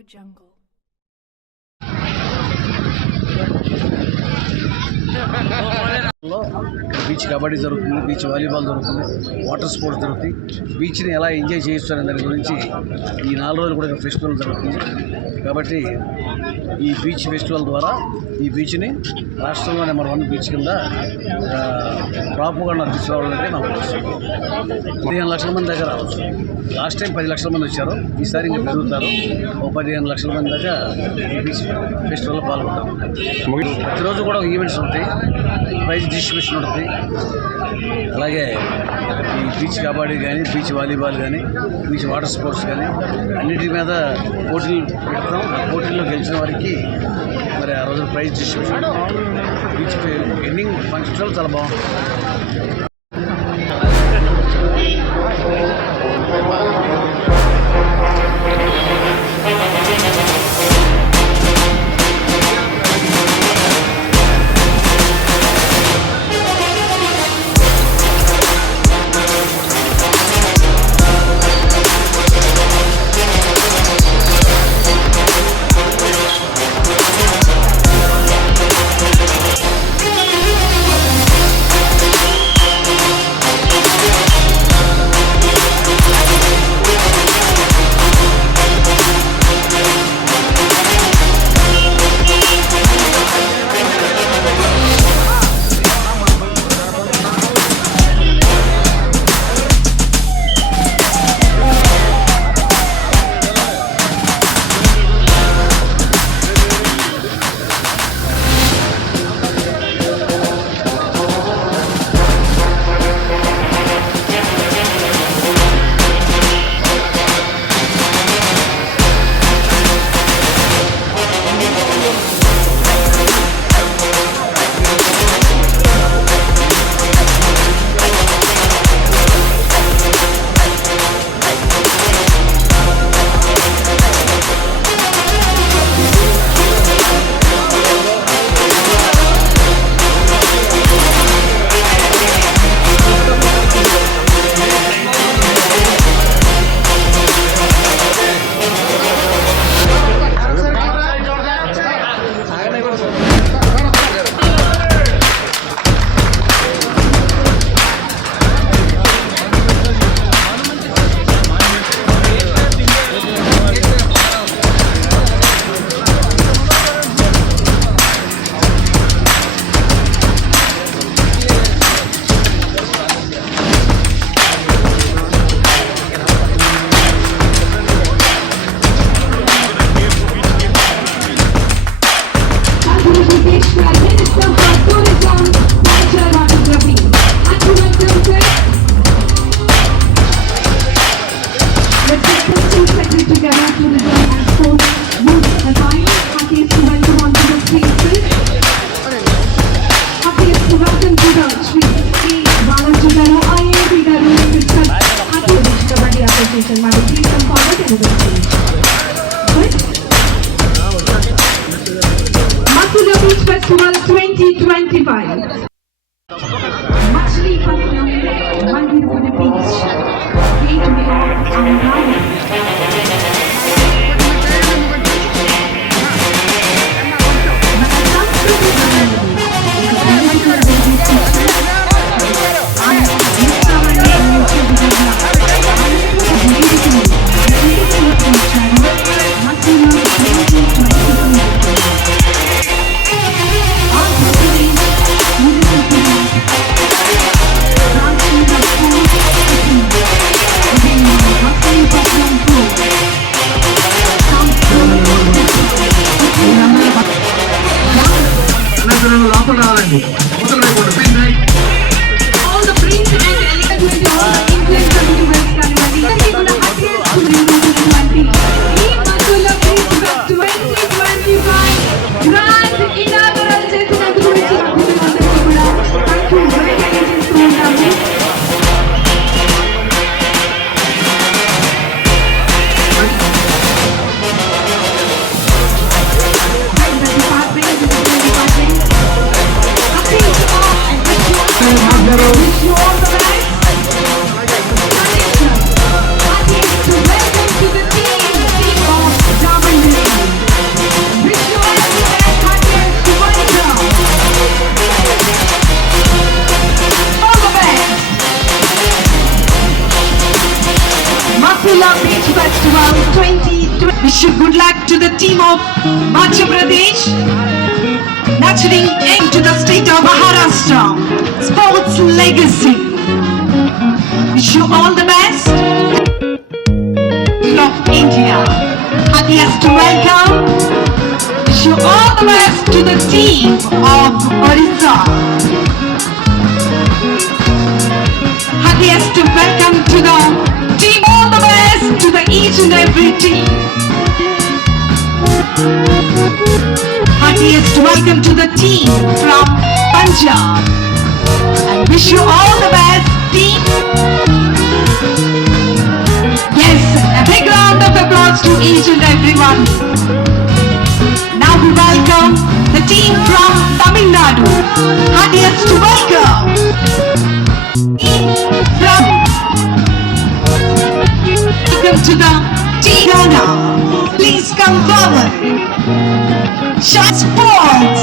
AudioJungle. Beach kabaddi జరుగుతుంది, beach volleyball జరుగుతుంది, water sports జరుగుతాయి. బీచ్ని ఎలా ఎంజాయ్ చేయొచ్చు అనే దాని గురించి ఈ 4 రోజులు కూడా ఫెస్టివల్ జరుగుతుంది. కాబట్టి ఈ బీచ్ ఫెస్టివల్ ద్వారా ఈ బీచ్ని రాష్ట్రంలో నెంబర్ 1 బీచ్ కింద ప్రాపర్గా తీసుకురావాలంటే నా ఉద్దేశం. 15 లక్షల మంది దగ్గర రావచ్చు. లాస్ట్ టైం 10 లక్షల మంది వచ్చారు. ఈసారి ఇంకా పెరుగుతారు. 15 లక్షల మంది దాకా ఈ బీచ్ ఫెస్టివల్లో పాల్గొంటారు. ప్రతిరోజు కూడా ఈవెంట్స్ ఉంటాయి, ప్రైజ్ డిస్ట్రిబ్యూషన్ ఉంటుంది. అలాగే ఈ బీచ్ కబడ్డీ కానీ, బీచ్ వాలీబాల్ కానీ, బీచ్ వాటర్ స్పోర్ట్స్ కానీ అన్నిటి మీద పోటీలు పెడతాం. ఆ పోటీల్లో గెలిచిన వారికి మరి ఆ రోజు prize distribution. Beach ending function చాలా బాగుంటుంది. Festival 2025. Machli Patnam, Mandir for the Beach, Gateway of Amrani. All the prince and elegant all the influencers welcome. Matula Beach Fest 2025 grand inaugural చేసినందుకు అభినందనలు కూడా థాంక్యూ వెరీ మచ్ చేస్తున్నాము. Wish you all the best. Welcome to the team of Diamond. wish you good luck to the team of Madhya Pradesh, nurturing into the state of Maharashtra, sports legacy. Wish you all the best. Of India, happiest to welcome. Wish you all the best to the team of Orissa. Happiest to welcome to the team. All the best to the each and every team. Happiest welcome to the team from Punjab. And wish you all the best, team. Yes, a big round of applause to each and everyone. Now we welcome the team from Tamil Nadu. Happiest to welcome. Team from welcome to the Ghana. Please come forward. Shot Sports.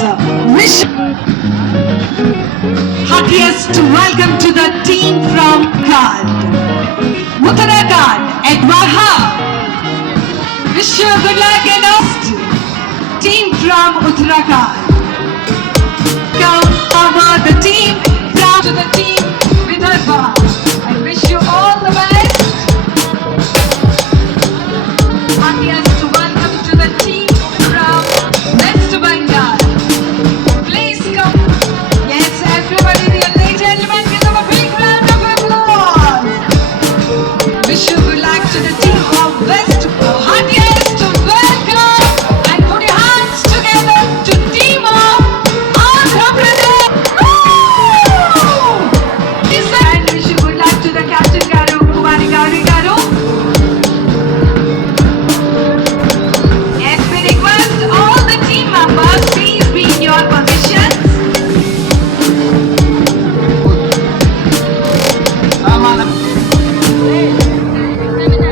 Wish happiest to welcome to the team from Kand. Uttarakhand at Maha. Wish you good luck and best. Team from Uttarakhand. Come forward the team from to the team Vidarbha. I wish you all the best. Happiest to welcome to the team from West Bengal. Please come. Yes, everybody, dear ladies and gentlemen, give them a big round of applause. Wish you good luck to the team of West. Happiest to welcome and put your hands together to team of Andhra Pradesh. Woo! And wish you good luck to the captain Garu, Kumari Gauri Garu. Yes, we request all the team members, please be in your positions.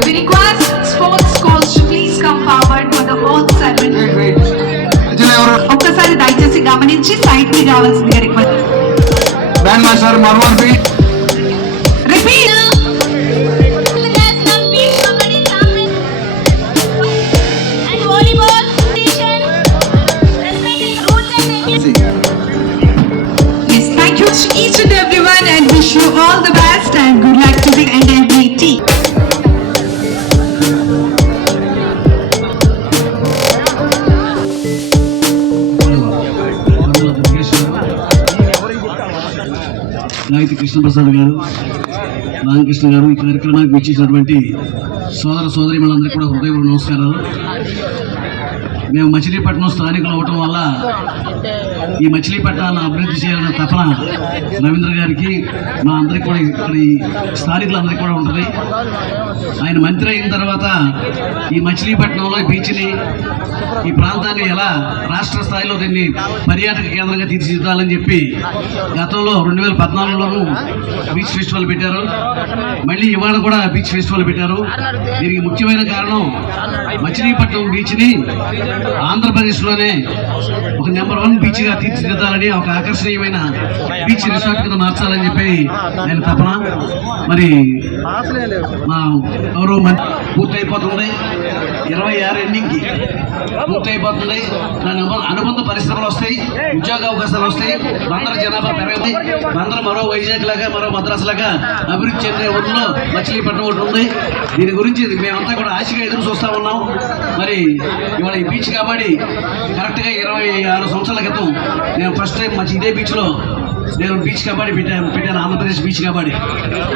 We request sports coach to please come forward for the oath ceremony. ఒక్కసారి దయచేసి గమనించి side కి రావాల్సిందిగా request. Band master మర్వాన్ బి repeat. Yes, thank you to each and everyone and wish you all the best and good luck to the and every team. నాయకుడు కృష్ణప్రసాద్ గారు, రామకృష్ణ గారు, ఈ కార్యక్రమానికి వచ్చేసినటువంటి సోదర సోదరీమణులందరికీ కూడా హృదయపూర్వక నమస్కారాలు. మేము మచిలీపట్నం స్థానికులు అవటం వల్ల ఈ మచిలీపట్నాన్ని అభివృద్ధి చేయాలనే తపన రవీంద్ర గారికి, మా అందరికీ కూడా ఇక్కడ ఈ స్థానికులందరికీ కూడా ఉంటుంది. ఆయన మంత్రి అయిన తర్వాత ఈ మచిలీపట్నంలో ఈ బీచ్ని, ఈ ప్రాంతాన్ని ఎలా రాష్ట్ర స్థాయిలో దీన్ని పర్యాటక కేంద్రంగా తీర్చిదిద్దాలని చెప్పి గతంలో 2014లోనూ బీచ్ ఫెస్టివల్ పెట్టారు. మళ్ళీ ఇవాళ కూడా బీచ్ ఫెస్టివల్ పెట్టారు. దీనికి ముఖ్యమైన కారణం మచిలీపట్నం బీచ్ని ఆంధ్రప్రదేశ్లోనే ఒక నెంబర్ 1 బీచ్గా తీర్చిదిద్దాలని, ఒక ఆకర్షణీయమైన బీచ్ రిసార్ట్ కింద మార్చాలని చెప్పి ఆయన తపన. మరి మా గౌరవ మంత్రి పూర్తయిపోతుంది, 26 ఎండింగ్కి పూర్తయిపోతుంది. దాని అనుబంధ పరిశ్రమలు వస్తాయి, ఉద్యోగ అవకాశాలు వస్తాయి, బందర జనాభా పెరగబోయి బందర మరో వైజాగ్ లాగా, మరో మద్రాసు లాగా అభివృద్ధి చెందే ఊళ్ళో మచిలీపట్నం ఒకటి ఉంది. దీని గురించి మేమంతా కూడా ఆశగా ఎదురు చూస్తూ ఉన్నాం. మరి ఇవాళ ఈ బీచ్ కాబట్టి కరెక్ట్గా 26 సంవత్సరాల క్రితం నేను ఫస్ట్ టైం ఇదే బీచ్లో నేను బీచ్ కబడ్డీ పెట్టాను ఆంధ్రప్రదేశ్ బీచ్ కబడ్డీ.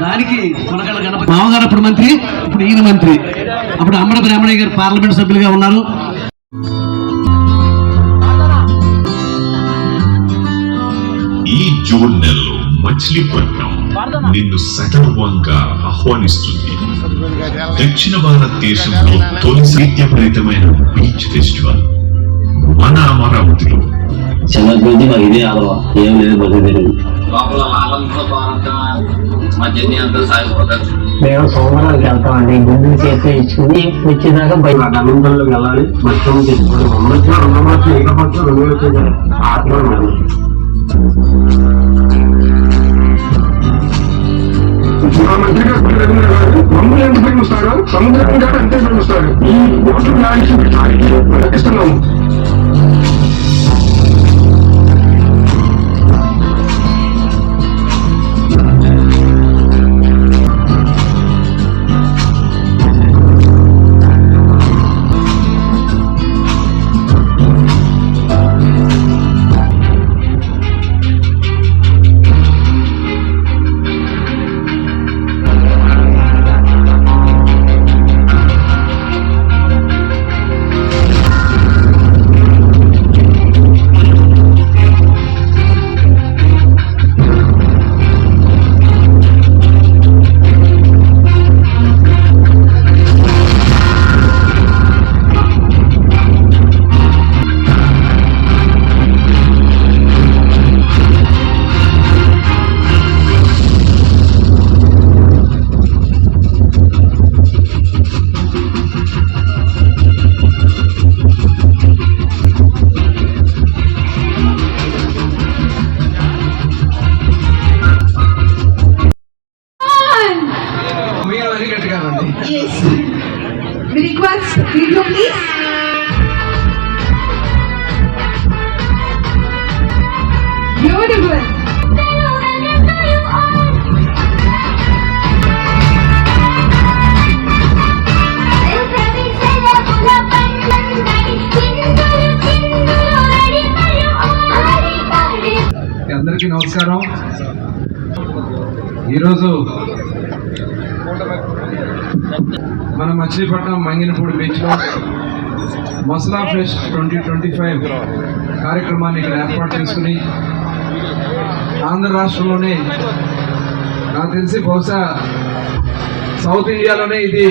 దానికి కొనగల గణపతి మామగారు అప్పుడు మంత్రి, ఇప్పుడు ఈయన మంత్రి. అప్పుడు అమ్మడ బ్రాహ్మణయ్య గారు పార్లమెంట్ సభ్యులుగా ఉన్నారు. ఈ జూన్ నెలలో మచిలీపట్నం నిన్ను సగర్వంగా ఆహ్వానిస్తుంది. దక్షిణ భారతదేశంలో తొలి సాహిత్యభరితమైన బీచ్ ఫెస్టివల్ మన అమరావతిలో. చిన్నప్పటి నుంచి మాకు ఇదే అలవా, ఏం లేదు బతుకు తెలియదు. లోపల వాళ్ళంతా మధ్యని అంతా సాగిపోతారు. మేము సోమవారానికి వెళ్తామండి, గుండెలు చేస్తే ఇచ్చుకుని వచ్చేదాకా బయట అనంతరంలోకి వెళ్ళాలి. మధ్యం తీసుకోవడం అమ్మచ్చిన 2 మాసం ఇకపోతే 2 వచ్చేసారు ఆత్మ. మా మంత్రి గారు రవీంద్ర గారు మమ్మల్ని ఎంత ప్రేమిస్తారో సముద్రం గారు అంతే ప్రేమిస్తారు. ఈ ఇష్టంగా ఉంది. మీరు అని గట్టిగా రండి. Yes. We request video, please. Beautiful. అందరికీ నమస్కారం. ఈరోజు మన మచిలీపట్నం మంగినపూడి బీచ్లో మసలా ఫెస్ట్ 2025 కార్యక్రమాన్ని ఇక్కడ ఏర్పాటు చేసుకుని ఆంధ్ర రాష్ట్రంలోనే నాకు తెలిసి బహుశా సౌత్ ఇండియాలోనే ఇది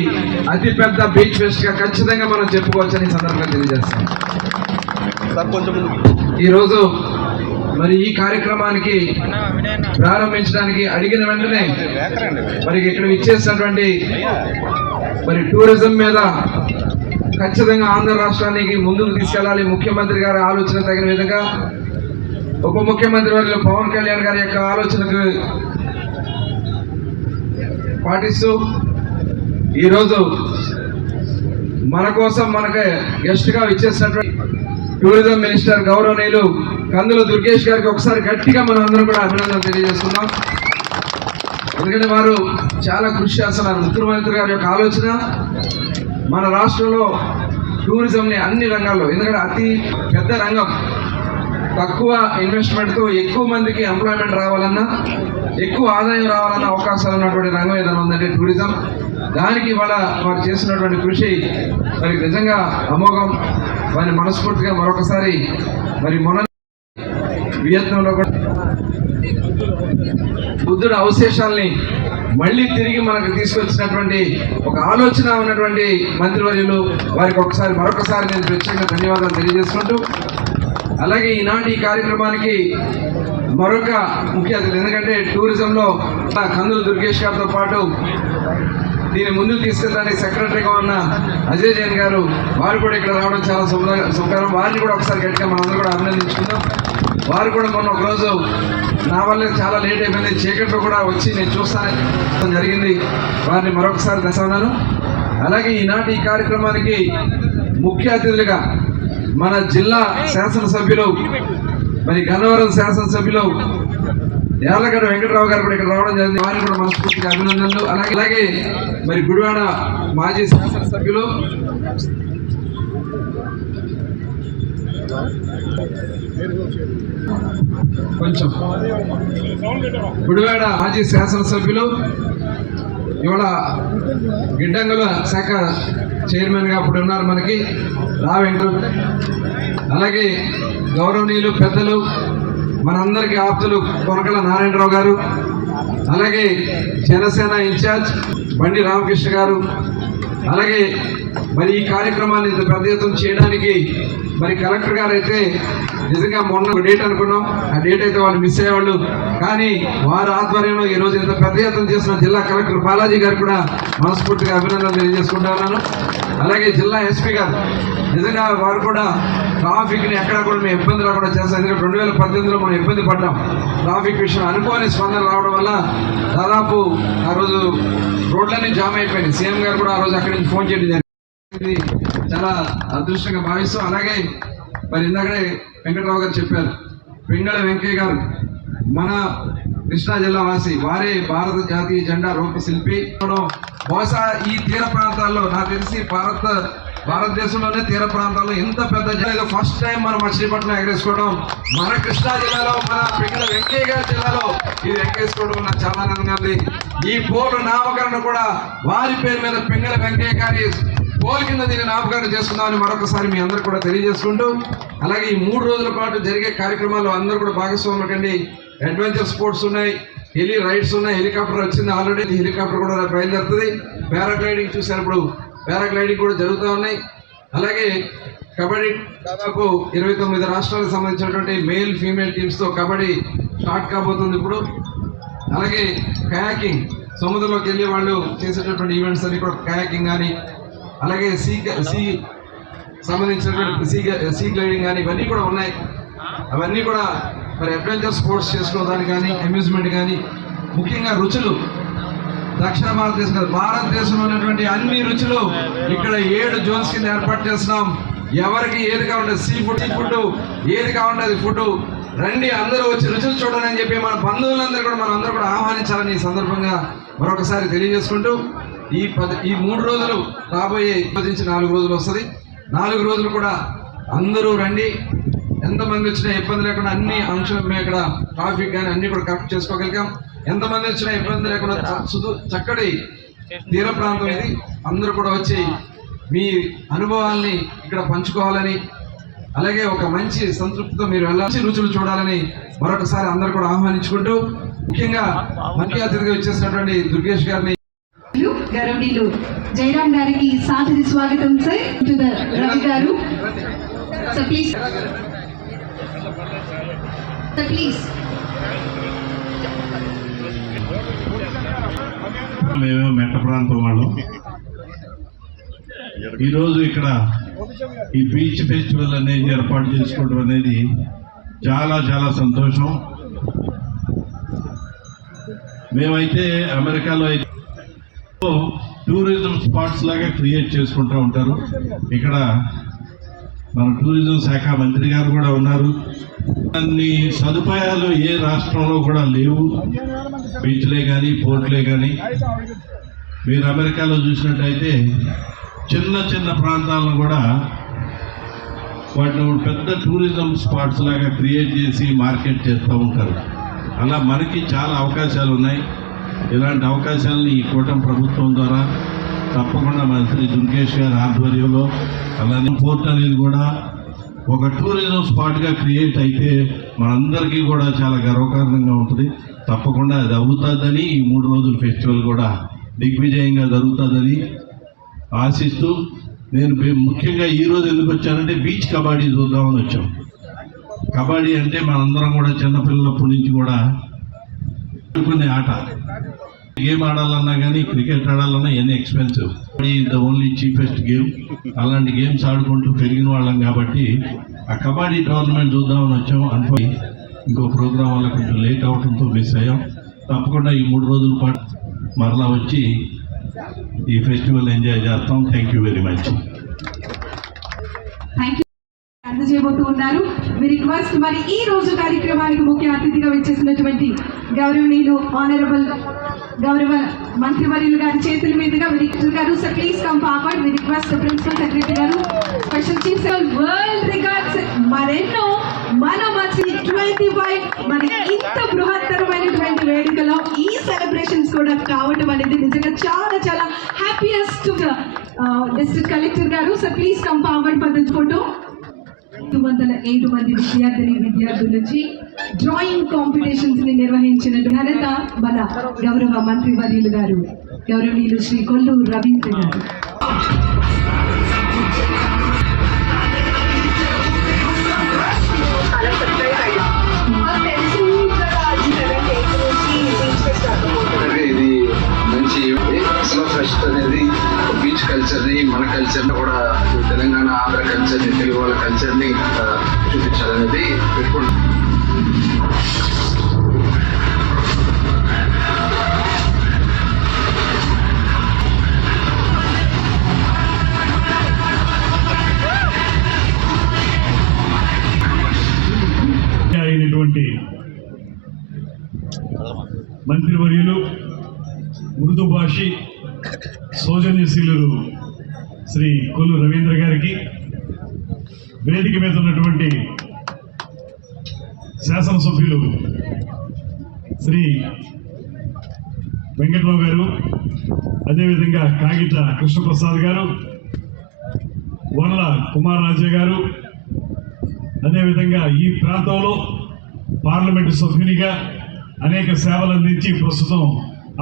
అతిపెద్ద బీచ్ ఫెస్ట్గా ఖచ్చితంగా మనం చెప్పుకోవచ్చని సందర్భంగా తెలియజేస్తాం. ఈరోజు మరి ఈ కార్యక్రమానికి ప్రారంభించడానికి అడిగిన వెంటనే మరి ఇక్కడ ఇచ్చేసినటువంటి మరి టూరిజం మీద ఖచ్చితంగా ఆంధ్ర రాష్ట్రానికి ముందుకు తీసుకెళ్లాలి, ముఖ్యమంత్రి గారి ఆలోచన తగిన విధంగా ఉప ముఖ్యమంత్రి వర్యులు పవన్ కళ్యాణ్ గారి యొక్క ఆలోచనకు పాటిస్తూ ఈరోజు మన కోసం మనకు గెస్ట్ గా ఇచ్చేసినటువంటి టూరిజం మినిస్టర్ గౌరవనీయులు కందుల దుర్గేష్ గారికి ఒకసారి గట్టిగా మనం అందరం కూడా అభినందనలు తెలియజేస్తున్నాం. ఎందుకంటే వారు చాలా కృషి చేస్తున్నారు. ముఖ్యమంత్రి గారి యొక్క ఆలోచన మన రాష్ట్రంలో టూరిజంని అన్ని రంగాల్లో, ఎందుకంటే అతి పెద్ద రంగం, తక్కువ ఇన్వెస్ట్మెంట్తో ఎక్కువ మందికి ఎంప్లాయ్మెంట్ రావాలన్నా, ఎక్కువ ఆదాయం రావాలన్న అవకాశాలు ఉన్నటువంటి రంగం ఏదైనా ఉందంటే టూరిజం. దానికి ఇవాళ వారు చేసినటువంటి కృషి మరి నిజంగా అమోఘం. వారిని మనస్ఫూర్తిగా మరొకసారి మరి మొన్న వియత్నంలో కూడా బుద్ధుడు అవశేషాలని మళ్ళీ తిరిగి మనకు తీసుకొచ్చినటువంటి ఒక ఆలోచన ఉన్నటువంటి మంత్రివర్యులు వారికి మరొకసారి నేను ప్రత్యేకంగా ధన్యవాదాలు తెలియజేసుకుంటూ, అలాగే ఈనాటి ఈ కార్యక్రమానికి మరొక ముఖ్య అతిథి, ఎందుకంటే టూరిజంలో కందుల దుర్గేష్ గారితో పాటు దీన్ని ముందుకు తీసుకెళ్ళడానికి సెక్రటరీగా ఉన్న అజయ్ జైన్ గారు, వారు కూడా ఇక్కడ రావడం చాలా శుభకరం. వారిని కూడా ఒకసారి గట్టిగా మనందరూ కూడా అభినందించుకుందాం. వారు కూడా మొన్న ఒకరోజు నా వల్ల చాలా లేట్ అయిపోయింది, చీకట్లో కూడా వచ్చి నేను చూస్తాను జరిగింది. వారిని మరొకసారి దర్శనాను. అలాగే ఈనాటి ఈ కార్యక్రమానికి ముఖ్య అతిథులుగా మన జిల్లా శాసనసభ్యులు, మరి గన్నవరం శాసనసభ్యులు యార్లగడ్డ వెంకటరావు గారు కూడా ఇక్కడ రావడం జరిగింది. వారిని కూడా మనస్ఫూర్తిగా అభినందనలు. అలాగే మరి గుడివాడ మాజీ శాసనసభ్యులు గుడివాడ మాజీ శాసనసభ్యులు ఇవాళ గిడ్డంగుల శాఖ చైర్మన్గా అప్పుడు ఉన్నారు మనకి రా వెంకట. అలాగే గౌరవనీయులు పెద్దలు మనందరికీ ఆప్తులు కొనకల నారాయణరావు గారు, అలాగే జనసేన ఇన్ఛార్జ్ బండి రామకృష్ణ గారు, అలాగే మరి ఈ కార్యక్రమాన్ని ఇంత పెద్ద ఎత్తున చేయడానికి మరి కలెక్టర్ గారు అయితే నిజంగా మొన్న డేట్ అనుకున్నాం, ఆ డేట్ అయితే వాళ్ళు మిస్ అయ్యేవాళ్ళు, కానీ వారి ఆధ్వర్యంలో ఈరోజు ఇంత పెద్ద ఎత్తున చేసిన జిల్లా కలెక్టర్ బాలాజీ గారు కూడా మనస్ఫూర్తిగా అభినందనలు తెలియజేసుకుంటా ఉన్నాను. అలాగే జిల్లా ఎస్పీ గారు నిజంగా వారు కూడా ట్రాఫిక్ని ఎక్కడా కూడా మేము ఇబ్బంది రాకుండా చేస్తాం. ఎందుకంటే 2018లో మనం ఇబ్బంది పడ్డాం ట్రాఫిక్ విషయం. అనుకోని స్పందన రావడం వల్ల దాదాపు ఆ రోజు రోడ్లన్నీ జామ్ అయిపోయినాయి. సీఎం గారు కూడా ఆ రోజు అక్కడి నుంచి ఫోన్ చేయడం జరిగింది. ఇది చాలా అదృష్టంగా భావిస్తాం. అలాగే మరి ఇందాకడే వెంకటరావు గారు చెప్పారు, పింగళ వెంకయ్య గారు మన కృష్ణా జిల్లా వాసి, వారే భారత జాతీయ జెండా రూప శిల్పి. బహుశా ఈ తీర ప్రాంతాల్లో నాకు తెలిసి భారతదేశంలోనే తీర ప్రాంతాల్లో ఇంత పెద్ద జెండా ఫస్ట్ టైం మనం మచిలీపట్నం ఎగరేసుకోవడం, మన కృష్ణా జిల్లాలో మన పింగళ వెంకయ్య గారి జిల్లాలో ఇది ఎగరేసుకోవడం నాకు చాలా ఆనందంగా ఉంది. ఈ పోలు నామకరణ కూడా వారి పేరు మీద పింగళ వెంకయ్య గారి పోల్ కింద దీన్ని నామకరణ చేసుకుందామని మరొకసారి మీ అందరూ కూడా తెలియజేసుకుంటూ, అలాగే ఈ 3 రోజుల పాటు జరిగే కార్యక్రమాలు అందరూ కూడా భాగస్వాములు కండి. అడ్వెంచర్ స్పోర్ట్స్ ఉన్నాయి, హెలి రైడ్స్ ఉన్నాయి, హెలికాప్టర్ వచ్చింది ఆల్రెడీ, హెలికాప్టర్ కూడా బయలుదేరుతుంది. పారాగ్లైడింగ్ చూసినప్పుడు పారాగ్లైడింగ్ కూడా జరుగుతూ ఉన్నాయి. అలాగే కబడ్డీ దాదాపు 29 రాష్ట్రాలకు సంబంధించినటువంటి మేల్ ఫీమేల్ టీమ్స్తో కబడ్డీ స్టార్ట్ కాబోతుంది ఇప్పుడు. అలాగే కయాకింగ్, సముద్రంలోకి వెళ్ళి వాళ్ళు చేసేటటువంటి ఈవెంట్స్ అన్ని కూడా కయాకింగ్ కానీ, అలాగే సీ సంబంధించినటువంటి సీ గ్లైడింగ్ కానీ ఇవన్నీ కూడా ఉన్నాయి. అవన్నీ కూడా మరి అడ్వెంచర్ స్పోర్ట్స్ చేసుకోవడానికి కానీ, అమ్యూజ్మెంట్ కానీ, ముఖ్యంగా రుచులు దక్షిణ భారతదేశంలో ఉన్నటువంటి అన్ని రుచులు ఇక్కడ 7 జోన్స్ కింద ఏర్పాటు చేస్తున్నాం. ఎవరికి ఏది కావాలంటే సీ ఫుడ్ ఏది కావాలంటే అది ఫుడ్ రండి, అందరూ వచ్చి రుచులు చూడండి అని చెప్పి మన బంధువులందరూ కూడా మనం అందరూ కూడా ఆహ్వానించాలని ఈ సందర్భంగా మరొకసారి తెలియజేసుకుంటూ, ఈ 3 రోజులు రాబోయే 4 రోజులు వస్తుంది. 4 రోజులు కూడా అందరూ రండి, ఎంతమంది వచ్చినా ఇబ్బంది లేకుండా అన్ని అంశాలు మేము ఇక్కడ ట్రాఫిక్ కానీ అన్ని కూడా కరెక్ట్ చేసుకోగలిగాం. ఎంతమంది వచ్చినా ఇబ్బంది లేకుండా చక్కటి తీర ప్రాంతం ఇది. అందరూ కూడా వచ్చి మీ అనుభవాల్ని ఇక్కడ పంచుకోవాలని, అలాగే ఒక మంచి సంతృప్తితో మీరు వెళ్ళాల్సి రుచులు చూడాలని మరొకసారి అందరూ కూడా ఆహ్వానించుకుంటూ, ముఖ్యంగా ముఖ్య అతిథిగా వచ్చేసినటువంటి దుర్గేష్ గారిని, గౌరవనీయులు జయరాం గారికి సాదర స్వాగతం సార్. టు ద రవి గారు సార్, ప్లీజ్ సార్, ప్లీజ్. మేము మెట్ట ప్రాంతం వాళ్ళం. ఈరోజు ఇక్కడ ఈ బీచ్ ఫెస్టివల్ అనేది ఏర్పాటు చేసుకోవడం అనేది చాలా చాలా సంతోషం. మేమైతే అమెరికాలో అయితే టూరిజం స్పాట్స్ లాగా క్రియేట్ చేసుకుంటూ ఉంటారు. ఇక్కడ మన టూరిజం శాఖ మంత్రి గారు కూడా ఉన్నారు. అన్ని సదుపాయాలు ఏ రాష్ట్రంలో కూడా లేవు, బీచ్లే కానీ పోర్ట్లే కానీ. మీరు అమెరికాలో చూసినట్టయితే చిన్న చిన్న ప్రాంతాలను కూడా వాటిని పెద్ద టూరిజం స్పాట్స్ లాగా క్రియేట్ చేసి మార్కెట్ చేస్తూ ఉంటారు. అలా మనకి చాలా అవకాశాలు ఉన్నాయి. ఇలాంటి అవకాశాలను ఈ కూటమి ప్రభుత్వం ద్వారా తప్పకుండా మంత్రి దుర్గేష్ గారి ఆధ్వర్యంలో, అలానే పోర్ట్ అనేది కూడా ఒక టూరిజం స్పాట్గా క్రియేట్ అయితే మనందరికీ కూడా చాలా గర్వకారణంగా ఉంటుంది. తప్పకుండా అది అవుతుందని, ఈ 3 రోజుల ఫెస్టివల్ కూడా దిగ్విజయంగా జరుగుతుందని ఆశిస్తూ, నేను ముఖ్యంగా ఈరోజు ఎందుకు వచ్చానంటే బీచ్ కబడ్డీ చూద్దామని వచ్చాం. కబడ్డీ అంటే మనందరం కూడా చిన్నపిల్లలప్పటి నుంచి కూడా ఆడుకునే ఆట. గేమ్ ఆడాలన్నా కానీ, క్రికెట్ ఆడాలన్నా ఎన్ని expensive. The only cheapest game. అలాంటి గేమ్స్ ఆడుకుంటూ పెరిగిన వాళ్ళం కాబట్టి ఆ కబడ్డీ టోర్నమెంట్ చూద్దామని వచ్చాం. అనుకోని ఇంకో ప్రోగ్రాం వల్ల కొంచెం లేట్ అవడంతో మిస్ అయ్యాం. తప్పకుండా ఈ 3 రోజుల పాటు మరలా వచ్చి ఈ ఫెస్టివల్ ఎంజాయ్ చేస్తాం. Thank you very much. అందజేయబోతూ ఉన్నారు. మీ రిక్వెస్ట్. మరి ఈ రోజు కార్యక్రమానికి ముఖ్య అతిథిగా వచ్చేసినటువంటి గౌరవనీయులు ఆనరబుల్ గౌరవ మంత్రివర్యులు గారి చేతుల మీదుగా విరిక్టర్ గారు sir, please come forward. We request principal secretary గారు, స్పెషల్ చీఫ్ వరల్డ్ రికార్డ్స్ మరెన్నో మన మధ్య 25 మన ఇంత బృహత్తరమైనటువంటి వేడుకలో ఈ సెలబ్రేషన్స్ కూడా కావడం అనేది నిజంగా చాలా చాలా హ్యాపీయెస్ట్. డిస్ట్రిక్ట్ కలెక్టర్ గారు sir, please come forward for this photo. 207 మంది విద్యార్థుల నుంచి డ్రాయింగ్ కాంపిటీషన్స్ ని నిర్వహించిన ఘనత మన గౌరవ మంత్రివర్యులు గారు, గౌరవనీయులు శ్రీ కొల్లూరు రవీంద్ర గారు. ఇది మంచి స్లో ఫెస్ట్ అనేది బీచ్ కల్చర్ని, మన కల్చర్ని కూడా, తెలంగాణ ఆంధ్ర కల్చర్ని, తెలుగు వాళ్ళ కల్చర్ని చూపించాలనేది పెట్టుకుంటాం. మంత్రివర్యులు ఉర్దూ భాషి సౌజన్యశీలురు శ్రీ కొల్లు రవీంద్ర గారికి, వేదిక మీద ఉన్నటువంటి శాసనసభ్యులు శ్రీ వెంకట్రావు గారు, అదేవిధంగా కాగిత కృష్ణప్రసాద్ గారు, వనల కుమారరాజే గారు, అదేవిధంగా ఈ ప్రాంతంలో పార్లమెంటు సభ్యునిగా అనేక సేవలు అందించి ప్రస్తుతం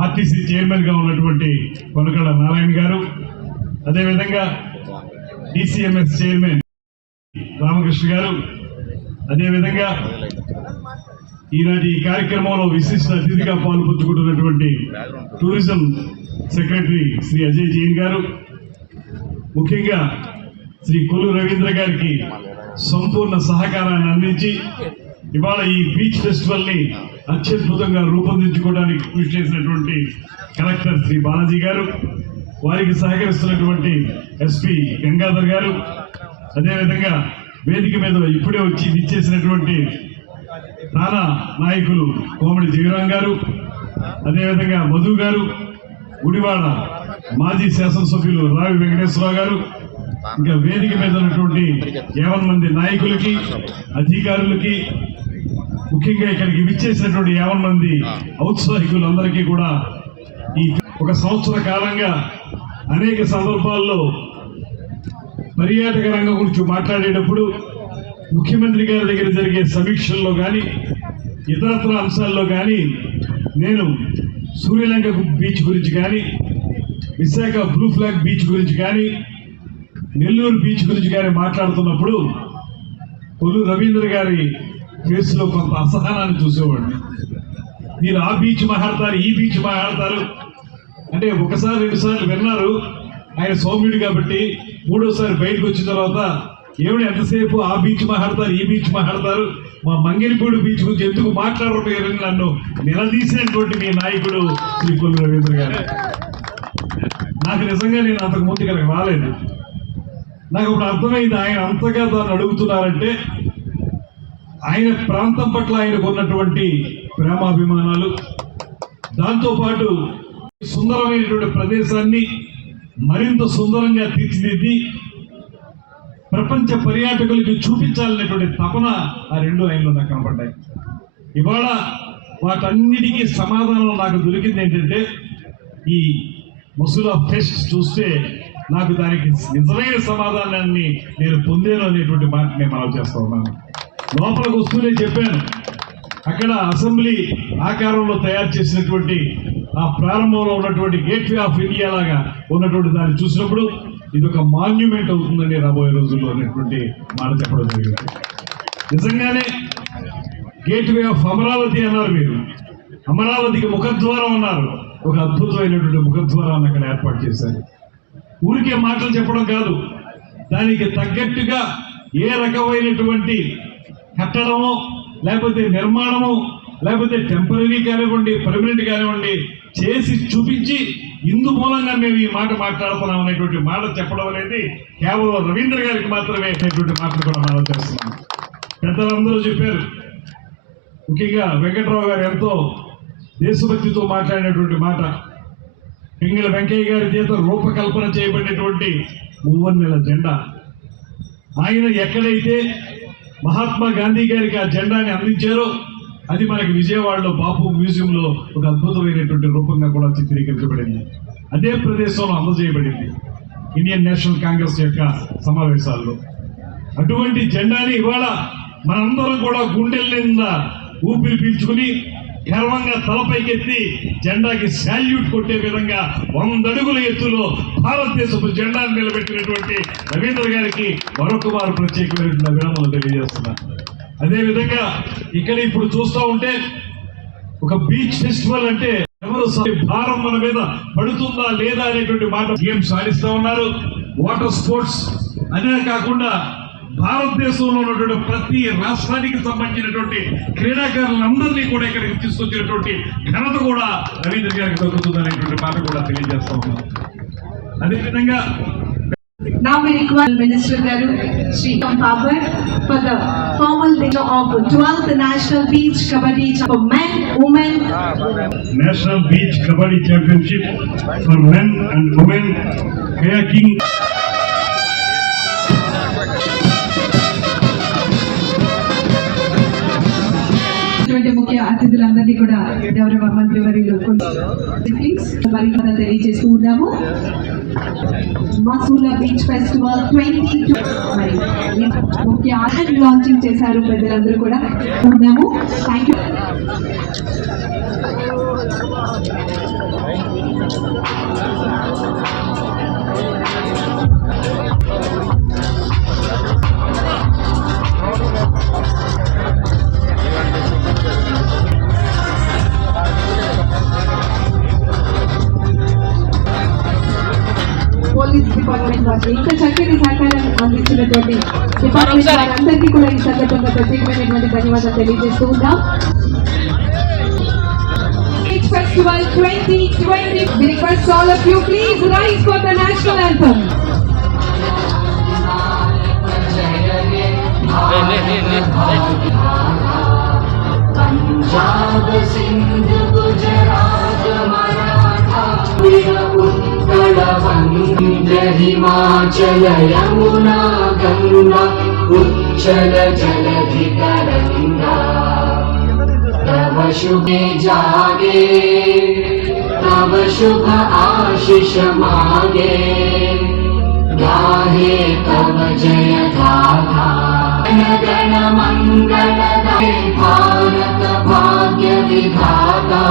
ఆర్టీసీ చైర్మన్గా ఉన్నటువంటి కొనకళ్ళ నారాయణ గారు, అదేవిధంగా డిసిఎంఎస్ చైర్మన్ రామకృష్ణ గారు, అదేవిధంగా ఈనాటి ఈ కార్యక్రమంలో విశిష్ట అతిథిగా పాల్పంచుకుంటున్నటువంటి టూరిజం సెక్రటరీ శ్రీ అజయ్ జైన్ గారు, ముఖ్యంగా శ్రీ కొల్లు రవీంద్ర గారికి సంపూర్ణ సహకారాన్ని అందించి ఇవాళ ఈ బీచ్ ఫెస్టివల్ ని అత్యద్భుతంగా రూపొందించుకోవడానికి కృషి చేసినటువంటి కలెక్టర్ శ్రీ బాలాజీ గారు, వారికి సహకరిస్తున్నటువంటి ఎస్పీ గంగాధర్ గారు, అదేవిధంగా వేదిక మీద ఇప్పుడే వచ్చి ఇచ్చేసినటువంటి తానా నాయకులు కోమడి జయరాం గారు, అదేవిధంగా మధు గారు, గుడివాడ మాజీ శాసనసభ్యులు రావి వెంకటేశ్వరరావు గారు, ఇంకా వేదిక మీద ఉన్నటువంటి 50 మంది నాయకులకి, అధికారులకి, ముఖ్యంగా ఇక్కడికి విచ్చేసినటువంటి 50 మంది ఔత్సాహికులందరికీ కూడా ఈ ఒక సంవత్సర కాలంగా అనేక సందర్భాల్లో పర్యాటక రంగం గురించి మాట్లాడేటప్పుడు ముఖ్యమంత్రి గారి దగ్గర జరిగే సమీక్షల్లో కానీ ఇతరత్ర అంశాల్లో కానీ నేను సూర్యలంక బీచ్ గురించి కానీ, విశాఖ బ్లూ ఫ్లాగ్ బీచ్ గురించి కానీ, నెల్లూరు బీచ్ గురించి కానీ మాట్లాడుతున్నప్పుడు కొల్లు రవీంద్ర గారి ఫేస్లో కొంత అసహనాన్ని చూసేవాడిని. మీరు ఆ బీచ్ మాట్లాడతారు, ఈ బీచ్ మాట్లాడతారు అంటే ఒకసారి 2 సార్లు విన్నారు. ఆయన సౌమ్యుడు కాబట్టి మూడోసారి బయటకు వచ్చిన తర్వాత ఏమిటి ఎంతసేపు ఆ బీచ్ మాట్లాడతారు, ఈ బీచ్ మాట్లాడతారు, మా మంగళపూడి బీచ్ గురించి ఎందుకు మాట్లాడరు నన్ను నిలదీసినటువంటి మీ నాయకుడు శ్రీ కొల్లు రవీంద్ర గారు. నాకు నిజంగా నేను అంతకు ముందు ఇక్కడికి రాలేదు. నాకు ఇప్పుడు అర్థమైంది ఆయన అంతగా దాన్ని అడుగుతున్నారంటే ఆయన ప్రాంతం పట్ల ఆయనకు ఉన్నటువంటి ప్రేమాభిమానాలు, దాంతోపాటు సుందరమైనటువంటి ప్రదేశాన్ని మరింత సుందరంగా తీర్చిదిద్ది ప్రపంచ పర్యాటకులకి చూపించాలనేటువంటి తపన ఆ 2 ఆయనలో నాకు కనపడ్డాయి. ఇవాళ వాటన్నిటికీ సమాధానం నాకు దొరికింది ఏంటంటే ఈ మసూలా ఫెస్ట్ చూస్తే నాకు దానికి నిజమైన సమాధానాన్ని నేను పొందాను అనేటువంటి మాట నేను మనం చేస్తా ఉన్నాను. లోపలికి వస్తూనే చెప్పాను, అక్కడ అసెంబ్లీ ఆకారంలో తయారు చేసినటువంటి ఆ ప్రారంభంలో ఉన్నటువంటి గేట్వే ఆఫ్ ఇండియా లాగా ఉన్నటువంటి దాన్ని చూసినప్పుడు ఇది ఒక మాన్యుమెంట్ అవుతుందని రాబోయే రోజుల్లో అనేటువంటి మాట చెప్పడం జరిగింది. నిజంగానే గేట్వే ఆఫ్ అమరావతి అన్నారు మీరు, అమరావతికి ముఖద్వారం అన్నారు. ఒక అద్భుతమైనటువంటి ముఖద్వారాన్ని అక్కడ ఏర్పాటు చేశారు. ఊరికే మాటలు చెప్పడం కాదు, దానికి తగ్గట్టుగా ఏ రకమైనటువంటి కట్టడమో లేకపోతే నిర్మాణము లేకపోతే టెంపరీ కానివ్వండి పర్మనెంట్ కానివ్వండి చేసి చూపించి ఇందు మూలంగా మేము ఈ మాట మాట్లాడుతున్నాం అనేటువంటి మాట చెప్పడం అనేది కేవలం రవీంద్ర గారికి మాత్రమే అనేటువంటి మాటలు కూడా మనం చేస్తున్నాం. పెద్దలందరూ చెప్పారు, ముఖ్యంగా వెంకట్రావు గారు ఎంతో దేశభక్తితో మాట్లాడినటువంటి మాట, పింగళ వెంకయ్య గారి చేత రూపకల్పన చేయబడినటువంటి మూవన్నెల జెండా. ఆయన ఎక్కడైతే మహాత్మా గాంధీ గారికి ఆ జెండాని అందించారో అది మనకి విజయవాడలో బాపు మ్యూజియంలో ఒక అద్భుతమైనటువంటి రూపంగా కూడా చిత్రీకరించబడింది. అదే ప్రదేశంలో అందజేయబడింది ఇండియన్ నేషనల్ కాంగ్రెస్ యొక్క సమావేశాల్లో. అటువంటి జెండాని ఇవాళ మనందరం కూడా గుండెల నిండా ఊపిరి పీల్చుకుని గర్వంగా తలపైకెత్తి జెండాకి శాల్యూట్ కొట్టే విధంగా 100 అడుగుల ఎత్తులో భారతదేశపు జెండాను నిలబెట్టినటువంటి రవీంద్ర గారికి మరొక వారు ప్రత్యేకమైనటువంటి అభినందనలు తెలియజేస్తున్నారు. అదేవిధంగా ఇక్కడ ఇప్పుడు చూస్తూ ఉంటే ఒక బీచ్ ఫెస్టివల్ అంటే ఎవరు భారం మన మీద పడుతుందా లేదా అనేటువంటి మాట గేమ్స్ ఆడిస్తూ ఉన్నారు. వాటర్ స్పోర్ట్స్ అదే కాకుండా భారతదేశంలో ఉన్నటువంటి ప్రతి రాష్ట్రానికి సంబంధించినటువంటి క్రీడాకారులందరినీ కూడా ఇక్కడికి తీసుకొచ్చినటువంటి ఘనత కూడా రవీంద్ర గారికి దొరుకుతుంది అనేటువంటి మాట కూడా తెలియజేస్తా ఉన్నాం. అదేవిధంగా Now we require Minister Garu Sri Pavar for the formal dinner of 12th National Beach Kabaddi for men, women. National Beach Kabaddi Championship for men and women kayaking. ముఖ్య అతిథులందరినీ కూడా గౌరవ మంత్రి వర్యులు మరి తెలియజేస్తూ ఉన్నాము. మసూలా బీచ్ ఫెస్టివల్ 22 మరి ముఖ్య ఆర్ట్ లాంచింగ్ చేశారు పెద్దలందరూ కూడా ఉన్నాము. Thank you. పోలీస్ డిపార్ట్మెంట్ వారికి ఇంకా చక్కటి సహకారం అందించినటువంటి డిపార్ట్మెంట్ వారందరికీ కూడా ఈ సందర్భంగా ప్రత్యేకమైనటువంటి ధన్యవాదాలు తెలియజేస్తూ ఉన్నాం. Festival 2020. We request all of you please rise for the national anthem. Punjab, Sindh, Gujarat, Maratha, Uttara, Vanga, Himachal, Yamuna, Ganga, Uchala, Jaladhi, Taranga. तव शुभ जागे तव शुभ आशीष मागे गाहे तव जय गाथा गण मंगल भारत भाग्य विधाता